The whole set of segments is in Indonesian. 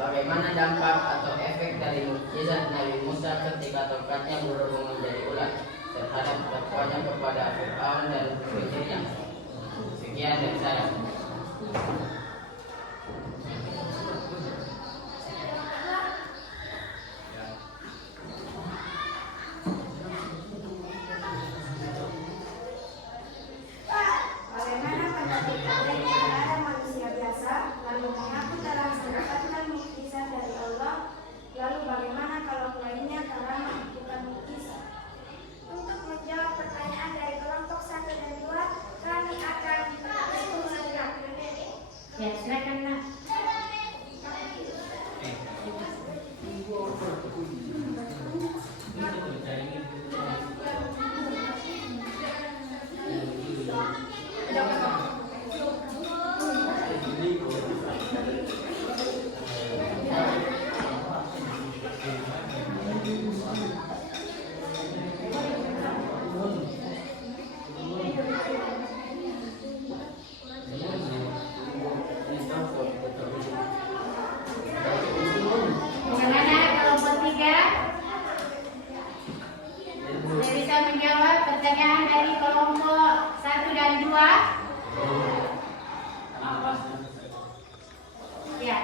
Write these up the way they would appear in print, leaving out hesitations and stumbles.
Bagaimana dampak atau efek dari mukjizat Nabi Musa ketika tongkatnya berubah menjadi ular terhadap dakwahnya kepada Fir'aun dan pengikutnya? Sekian dari saya. Bagaimana pendapat kalian terhadap manusia biasa lalu mengaku telah mendapatkan mukjizat dari Allah, lalu bagaimana kalau lainnya karamah bukan mukjizat? Untuk menjawab pertanyaan dari kelompok 1 dan 2, kami akan diskusikan. Ya, silakan Nak. Bagaimana kelompok 3? Saya bisa menjawab pertanyaan dari kelompok 1 dan 2? Ya,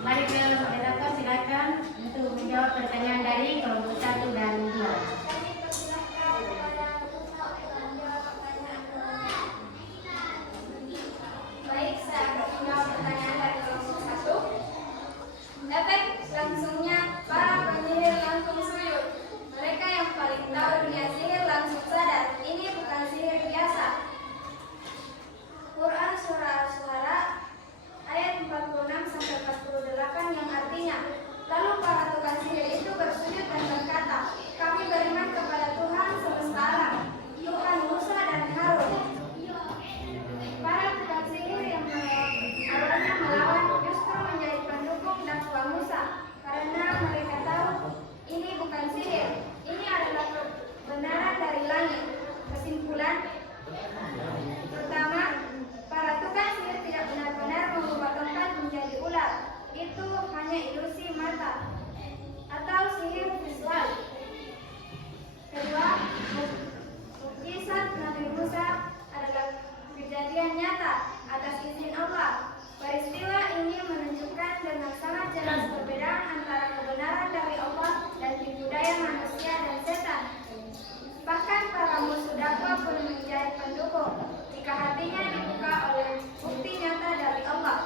mari ke moderator silakan untuk menjawab pertanyaan dari kelompok 1 dan 2. Kami persilahkan kepada Musa untuk menjawab pertanyaan kelompok. Baik, saya akan menjawab pertanyaan dari kelompok 1. Efek langsungnya para penyihir langsung sujud. Mereka yang paling tahu dunia sihir langsung sadar ini bukan sihir biasa. Quran Surah Al-Shu'ara ayat 46-48 yang artinya, lalu para tukang sihir itu bersujud dan berkata, kami beriman kepada Tuhan semesta alam, Tuhan Musa dan Harun. Para tukang sihir yang awalnya melawan justru menjadi pendukung dakwah Musa karena mereka tahu ini bukan sihir, ini adalah kebenaran dari langit. Kesimpulan, pertama, para tukang sihir tidak benar-benar mengubah tongkat menjadi ular. Itu hanya ilusi mata atau sihir visual. Kedua, mukjizat Nabi Musa adalah kejadian nyata atas izin Allah. Peristiwa ini menunjukkan dengan sangat jelas perbedaan antara kebenaran dari Allah dan tipu daya manusia dan setan. Bahkan para musuh dakwah pun menjadi pendukung jika hatinya dibuka oleh bukti nyata dari Allah.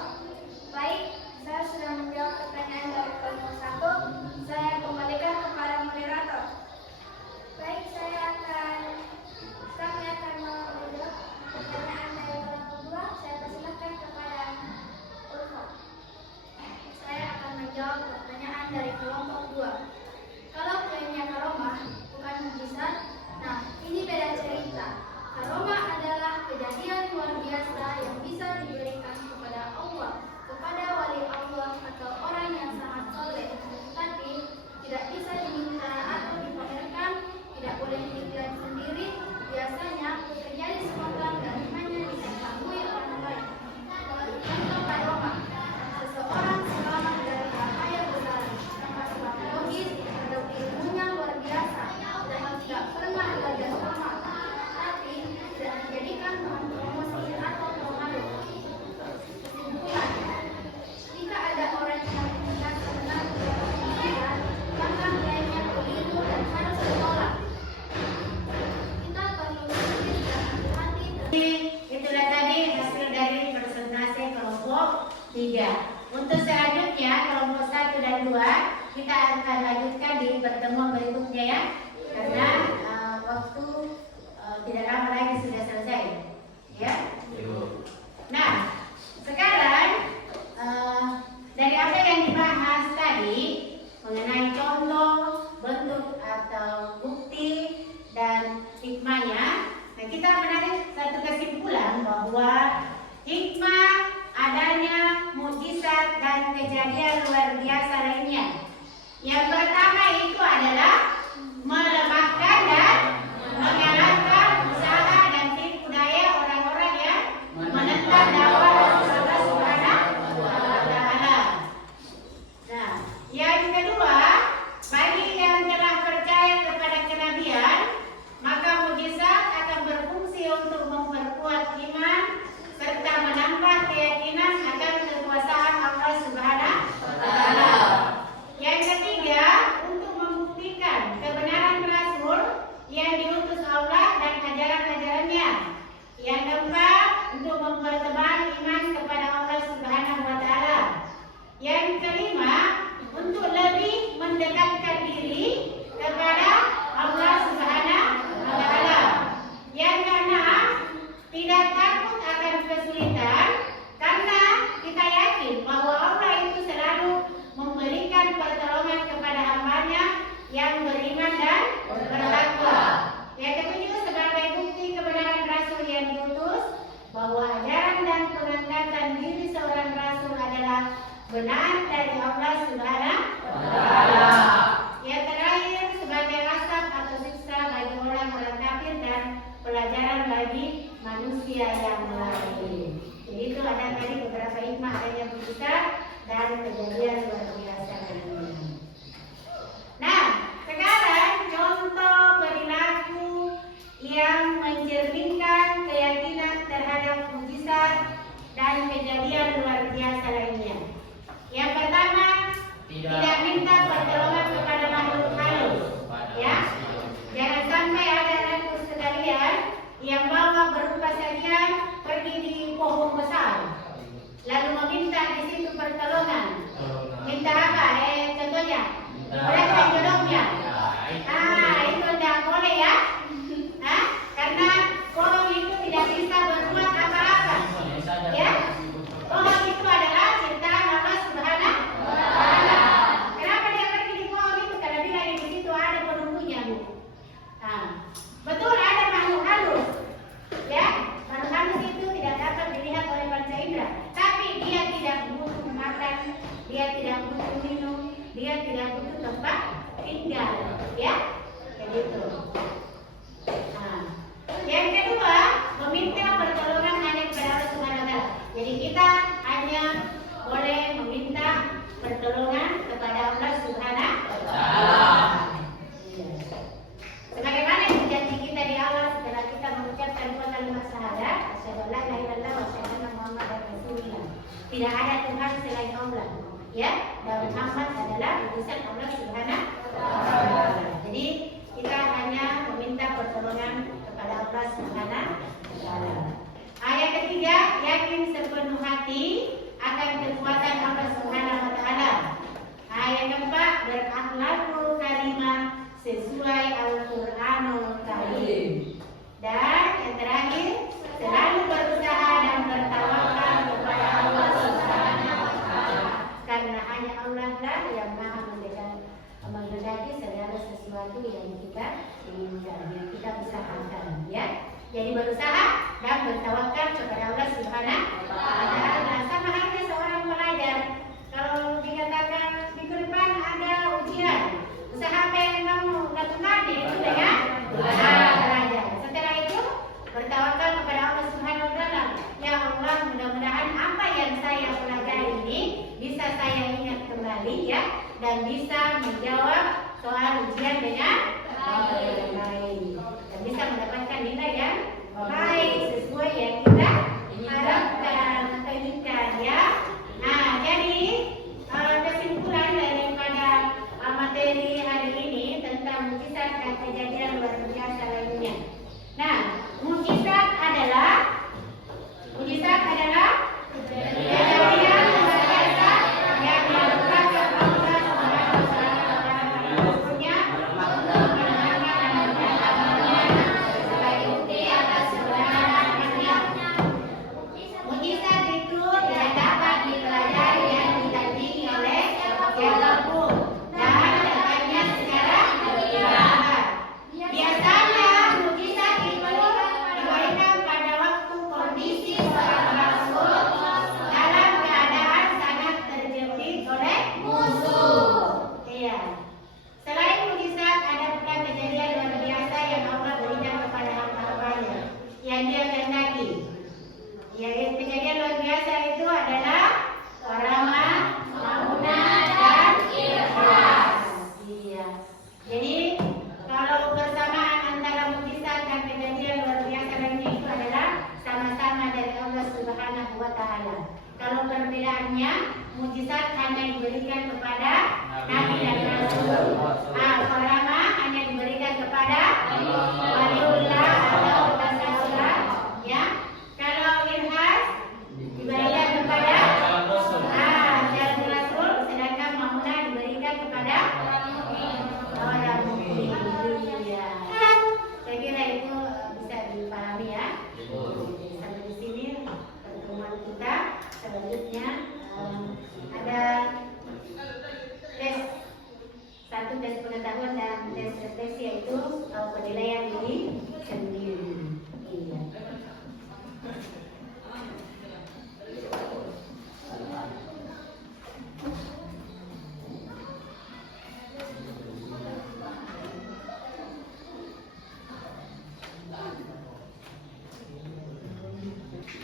Baik, saya sudah menjawab pertanyaan dari kelompok 1. Saya kembalikan kepada moderator. Baik, kami akan menjawab pertanyaan dari kelompok 2. Saya persilakan kepada Ulfa. Saya akan menjawab pertanyaan dari kelompok 2. Kalau klaimnya karomah bukan mukjizat, nah ini beda cerita. Karomah adalah kejadian luar biasa yang bisa diberikan kepada Allah, kepada wali Allah atau orang yang sangat soleh, tapi tidak bisa diminta atau dipamerkan, tidak boleh diklaim sendiri, biasanya terjadi spontan dan hanya diketahui orang lain. Contoh karomah, seseorang selamat dari bahaya besar tanpa sebab logis atau ilmunya luar biasa, dan tidak pernah belajar amal, tapi tidak dijadikan bahan promosi atau pemalu. Kesimpulan, jika ada orang yang tidak benar berpikiran, maka klaimnya keliru dan harus ditolak. Kita perlu berpikir dan hati-hati. Itulah tadi hasil dari presentasi kelompok 3. Untuk selanjutnya kelompok 1 dan 2 kita akan lanjutkan di pertemuan berikutnya ya, karena waktu tidak lama lagi sudah selesai ya. Nah, sekarang dari apa yang dibahas tadi mengenai contoh, bentuk atau bukti dan hikmahnya, nah kita menarik satu kesimpulan bahwa hikmah adanya mukjizat dan kejadian luar biasa lainnya. Yang pertama itu adalah melemahkan dan mengalahkan usaha dan tipu daya orang-orang yang menentang dakwah Rasulullah Subhanahu wa Ta'ala. Nah, yang beriman dan bertakwa. Yang ketujuh, sebagai bukti kebenaran rasul yang diutus, bahwa ajaran dan pengangkatan diri seorang rasul adalah benar dari Allah Subhanahu wa Ta'ala. Yang terakhir, sebagai asap atau siksa bagi orang-orang kafir dan pelajaran bagi manusia yang lain. Jadi itu ada tadi beberapa hikmah adanya mukjizat dan kejadian luar biasa ini. Nah, sekarang contoh perilaku yang mencerminkan keyakinan terhadap mukjizat dan kejadian luar biasa lainnya. Yang pertama, tidak minta pertolongan kepada makhluk halus, ya. Jangan sampai ada anak sekalian yang bawa berupa sajian pergi di pohon besar, lalu meminta di situ pertolongan. Minta apa? Contohnya, berapa jodohnya? Itu tidak boleh ya. Karena pohon itu tidak bisa berbuat apa-apa, ya. Pohon itu adalah ciptaan Allah Subhanahu wa Ta'ala. Kenapa dia pergi di pohon itu? Karena bilang di situ ada penunggunya, Bu. Betul ada makhluk halus, ya. Makhluk halus itu tidak dapat dilihat oleh panca indera, tapi dia tidak butuh makan, dia tidak butuh minum, dia tidak butuh tempat tinggal, ya. Jadi itu. Yang kedua, meminta pertolongan hanya kepada Allah Subhanahu wa Ta'ala. Jadi kita hanya boleh meminta pertolongan kepada Allah Subhanahu wa Ta'ala. Sebagaimana janji kita di awal setelah kita mengucapkan dua kalimat syahadat, asyhadu an la ilaha illallah wa asyhadu anna Muhammadar Rasulullah. Tidak ada Tuhan selain Allah, ya. Dan Muhammad adalah utusan Allah Subhanahu wa Ta'ala. Jadi kita hanya meminta pertolongan kepada Allah Subhanahu wa Ta'ala. Ayat ketiga, yakin sepenuh hati akan kekuatan Allah Subhanahu wa Ta'ala. Ayat keempat, berakhlakul karimah sesuai Al-Qur'anul Karim. Dan yang terakhir, selalu berusaha dan bertawakal kepada Allah Subhanahu wa Ta'ala, karena hanya Allah lah yang Maha menghendaki segala sesuatu yang kita inginkan, yang kita usahakan, ya. Jadi berusaha dan bertawakal kepada Allah Subhanahu wa Ta'ala. Sama halnya seorang pelajar, kalau dikatakan minggu depan ada ujian, usaha apa yang kamu lakukan itu dengan belajar. Setelah itu bertawakal kepada Allah Subhanahu wa Ta'ala. Ya Allah, mudah-mudahan apa yang saya pelajari ini bisa saya ingat kembali, ya, dan bisa menjawab soal ujian dengan baik, dan bisa mendapatkan nilai yang baik sesuai yang kita harapkan atau inginkan, ya. Nah, jadi kesimpulan daripada materi hari ini tentang mukjizat dan kejadian luar biasa lainnya. Nah, mukjizat adalah kejadian luar biasa yang dilakukan Allah Subhanahu wa Ta'ala Rasulnya sebagai bukti atas kebenarannya. Mukjizat itu tidak dapat dipelajari dan ditandingi oleh siapapun dan datangnya secara bertahap. Biasanya mukjizat itu diberikan pada waktu kondisi seorang rasul dalam keadaan sangat terjepit oleh musuh. Iya. Selain mukjizat, ada pula kejadian luar biasa yang Allah berikan kepada hamba-hambanya yang Dia kehendaki. Yaitu kejadian luar biasa itu adalah karamah, maunah, dan ikhlas. Iya. Jadi kalau persamaan antara mukjizat dan kejadian luar biasa lainnya itu adalah sama-sama dari Allah Subhanahu wa Ta'ala. Kalau perbedaannya, mukjizat hanya diberikan kepada Nabi dan Rasul. Karamah hanya diberikan kepada waliullah atau rasulullah, ya. Kalau ikhlas diberikan kepada dan Rasul, sedangkan maunah diberikan kepada orang mukmin. Ya. Saya kira itu bisa dipahami, ya. Sampai di sini pertemuan kita. Selanjutnya ada tes pengetahuan dan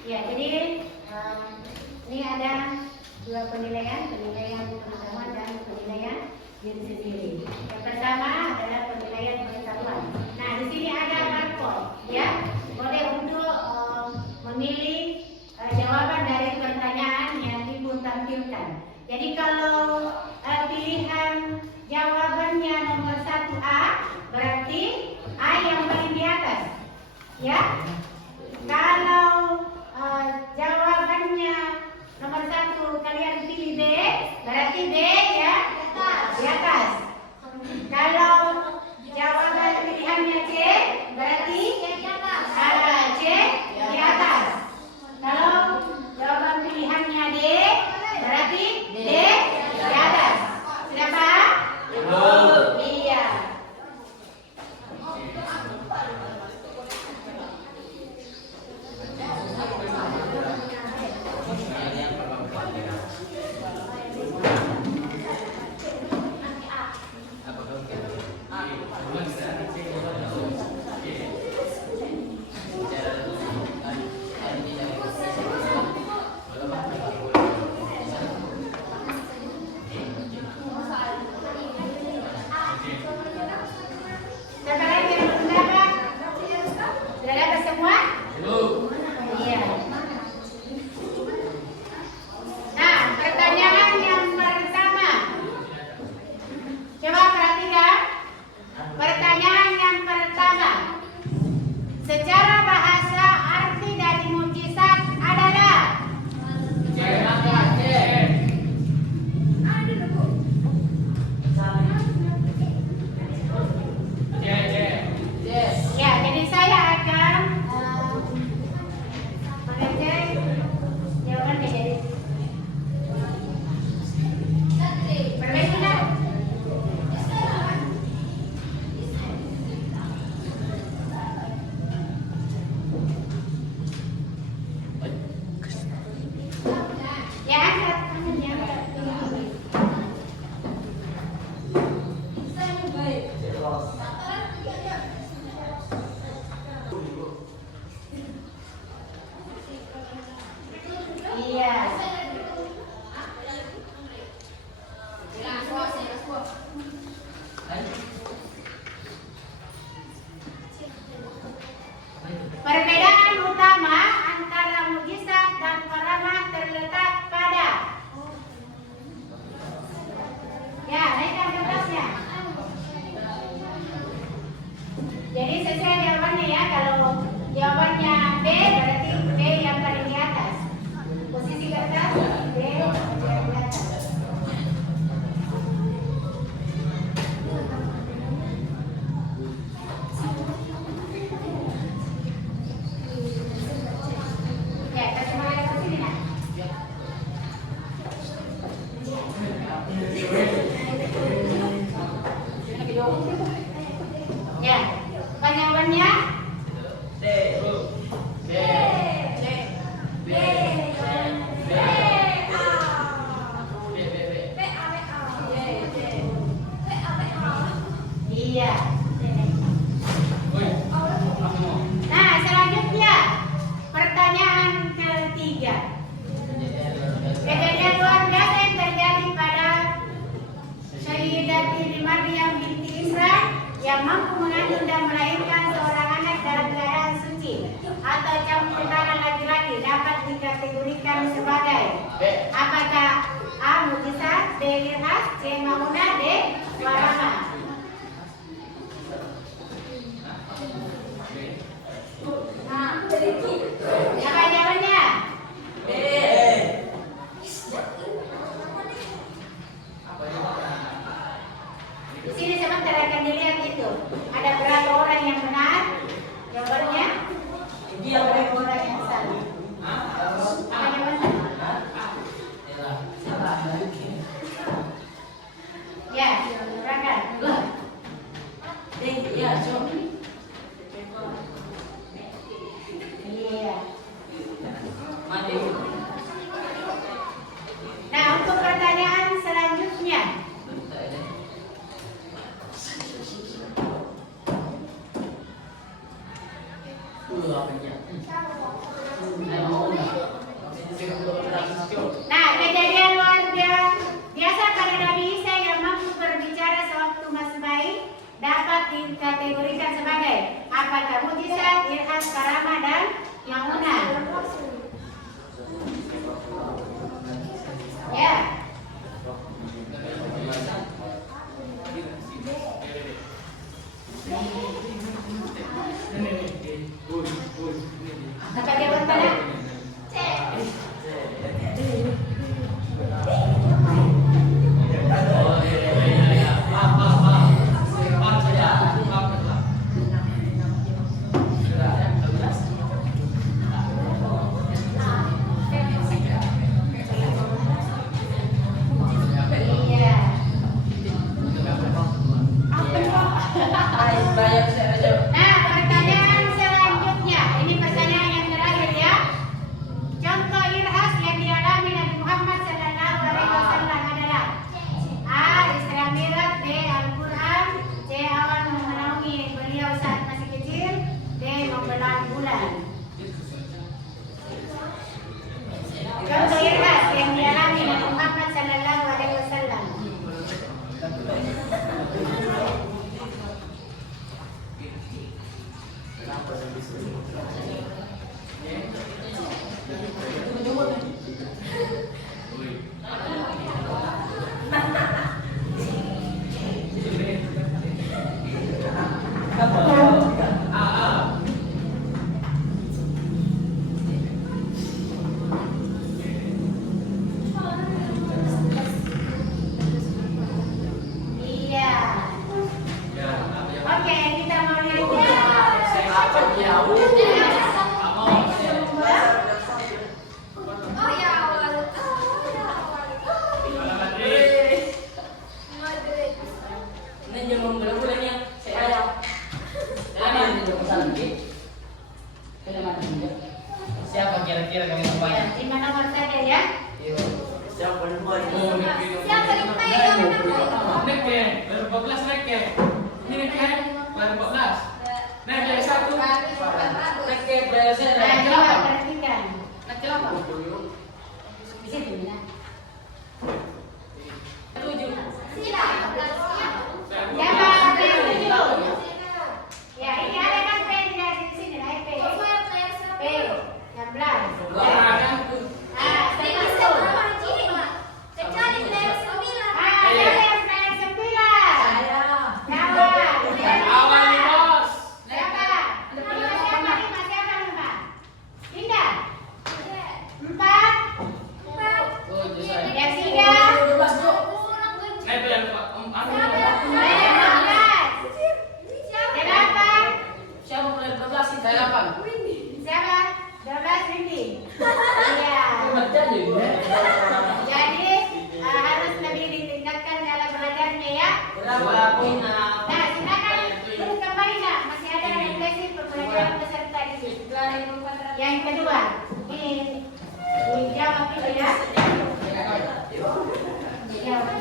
Ya, jadi ini ada dua penilaian pengetahuan dan penilaian diri sendiri. Yang pertama adalah penilaian pengetahuan. Nah, di sini ada markor, ya. Boleh untuk memilih jawaban dari pertanyaan yang ibu tampilkan. Jadi kalau pilihan jawabannya nomor 1A, berarti A yang paling di atas, ya. Kalau jawabannya nomor 1 kalian pilih B, berarti B ya di atas. Kalau jawaban pilihannya C, berarti C di atas. Kalau jawaban pilihannya D, berarti D di atas. Sudah paham? Iya. Siapa lagi yang belum dapat? Sudah dapat semua? Iya. Nah, pertanyaan yang pertama. Coba perhatikan. Pertanyaan yang pertama. Secara bahasa arti dari mukjizat adalah ya, jadi saya akan mengecek jawabannya jadi. Permisi. Ya, angkat tangannya. Iya. Perbedaan utama antara mukjizat dan karamah terletak pada. Ya, naikkan kertasnya. Jadi sesuai jawabannya ya. Kalau jawabannya B, berarti B yang paling di atas. Posisi kertas B yang di atas. Ya, kasih mulai ke sini nak. Ya, apa jawabannya? Iya. Nah, selanjutnya pertanyaan ketiga. Kejadian luar biasa yang terjadi pada Sayyidatina Maryam binti Imran yang mampu mengandung dan melahirkan seorang anak dalam keadaan suci atau campur tangan laki-laki dapat dikategorikan sebagai apakah A. Mukjizat, B. Irhas, C. Maunah, D. Karamah. Apa jawabannya? Di sini sebentar akan dilihat itu. Ada berapa orang yang benar? Jawabannya? Dia berapa orang yang salah? Apa jawabannya? Ya, silakan. Iya. Nah, untuk pertanyaan selanjutnya. Yang mana? Ya. Apa jawaban mana? Iya. Nah, pertanyaan selanjutnya. Ini pertanyaan yang terakhir ya. Contoh irhas yang dialami Nabi Muhammad sallallahu alaihi wasallam adalah A. Isra Mi'raj, B. Al-Quran, C. Awan menaungi beliau saat masih kecil, D. membelah bulan. Contoh irhas yang dialami Nabi Muhammad sallallahu alaihi wasallam. Iya. Oke, kita mau lihat. Oh ya awal. Madrid. Ini jangan bulan-bulannya. Saya siapa kira-kira kamu Ya, semuanya? 5 nomor saja ya. Siapa yang pegang? Naik ke, baru 14 naik ke. Ini naik ke, baru 14. Naik ke 1. Naik ke playernya Nah, naik ke coba apa? perhatikan. Naik ke apa? Di situ ya. 7. Siapa apa yang 7? Ya, ini ada kan P di sini, nah P. P 16. Ah, saya masuk. Kecuali player 9. Ah, siapa yang player 9? Siapa? Awal nih bos. Siapa? Siapa 5? Siapa 5? Pindah. 4. Oh, itu saya. Yang 3. Naik ke Player 12. Delapan. Siapa player 12? Saya 8. Siapa? 12 Windy. Iya. Baca aja. Jadi harus lebih ditingkatkan dalam belajarnya ya. Berapa poin? Nah, silakan terus kembali nak. Masih ada refleksi pembelajaran peserta di sini. Yang kedua, ini dijawab itu ya. Dijawab.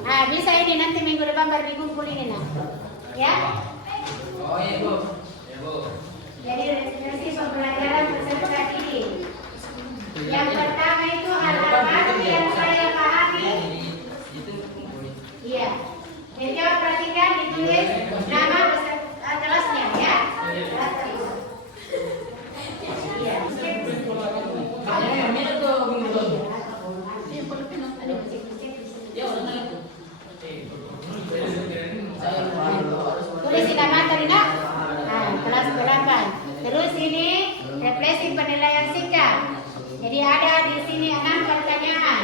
Nah, bisa ini nanti minggu depan baru dikumpul ini nak. Ya. Oh iya bu. Ya bu. Jadi refleksi pembelajaran peserta ini. Yang pertama itu halaman yang saya pahami. Iya. Jadi coba perhatikan ditulis nama peserta kelasnya ya. Iya. Kayaknya yang mirip tuh minggu lalu. Ya udah naik tuh. Saya Tulis di kamar tadi nak. Nah, kelas 8. Terus ini refleksi penilaian sikap. Jadi ada di sini 6 pertanyaan.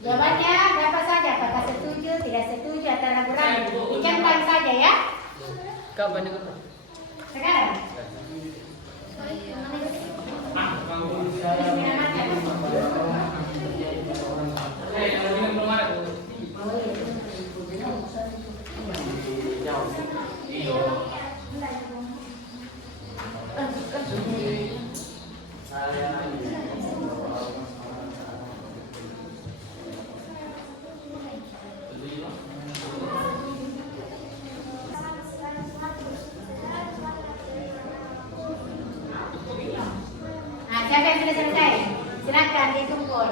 Jawabannya berapa saja? Apakah setuju, tidak setuju, atau ragu-ragu? Ucapkan saja ya. kapan itu? Sekarang. Nah, siapa yang sudah selesai? Silakan dikumpul.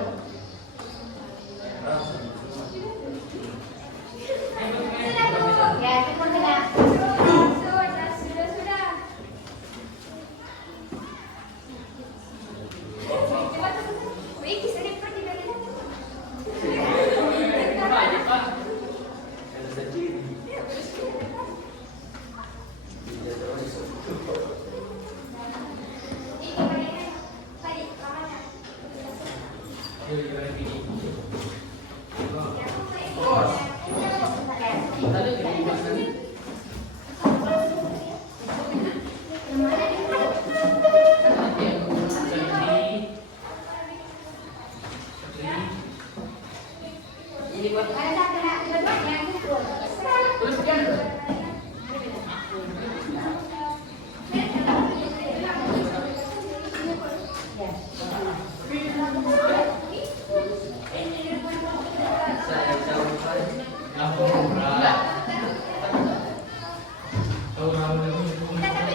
Kita tapi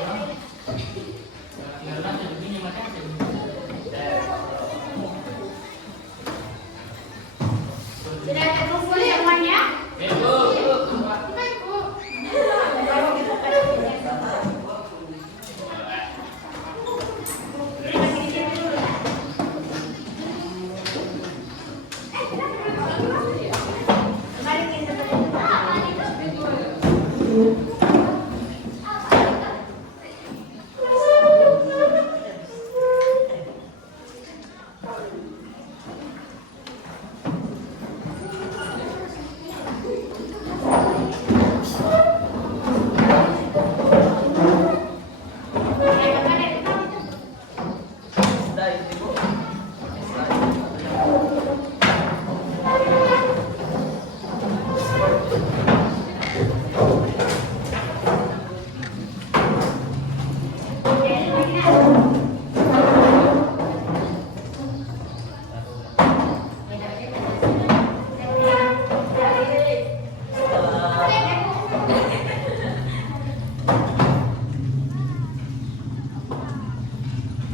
Sudah terkumpul semuanya? Baru kita pada kembali kita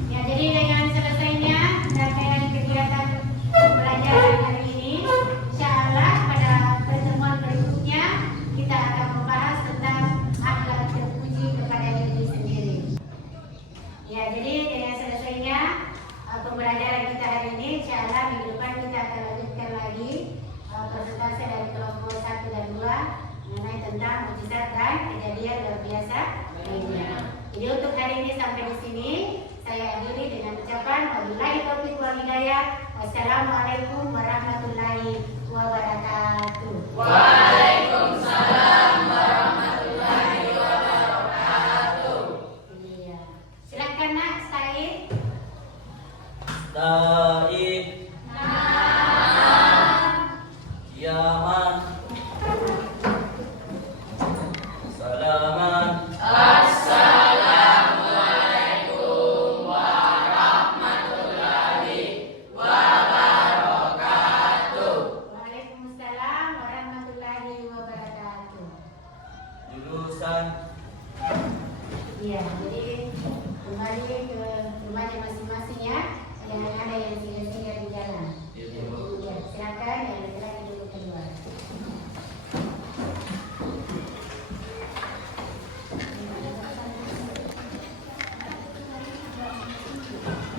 Ya, jadi dengan selesainya rangkaian kegiatan pembelajaran hari ini, insya Allah pada pertemuan berikutnya kita akan membahas tentang akhlak terpuji kepada diri sendiri. Ya, jadi dengan selesainya pembelajaran kita hari ini, insya Allah minggu depan kita akan lanjutkan lagi presentasi dari kelompok 1 dan 2 mengenai tentang mukjizat dan kejadian luar biasa lainnya. Jadi untuk hari ini sampai di sini saya akhiri dengan ucapan wabillahi taufiq wal hidayah. Wassalamualaikum warahmatullahi wabarakatuh. Waalaikumsalam warahmatullahi wabarakatuh. Iya. Silakan Nak Said. Taib Yaman Salaman Assalamualaikum warahmatullahi wabarakatuh. Waalaikumsalam warahmatullahi wabarakatuh. Jurusan Iya, jadi kembali ke rumahnya masing-masing ya. Jangan ada yang singgah-singgah di jalan. Ya, silakan yang laki-laki dulu keluar.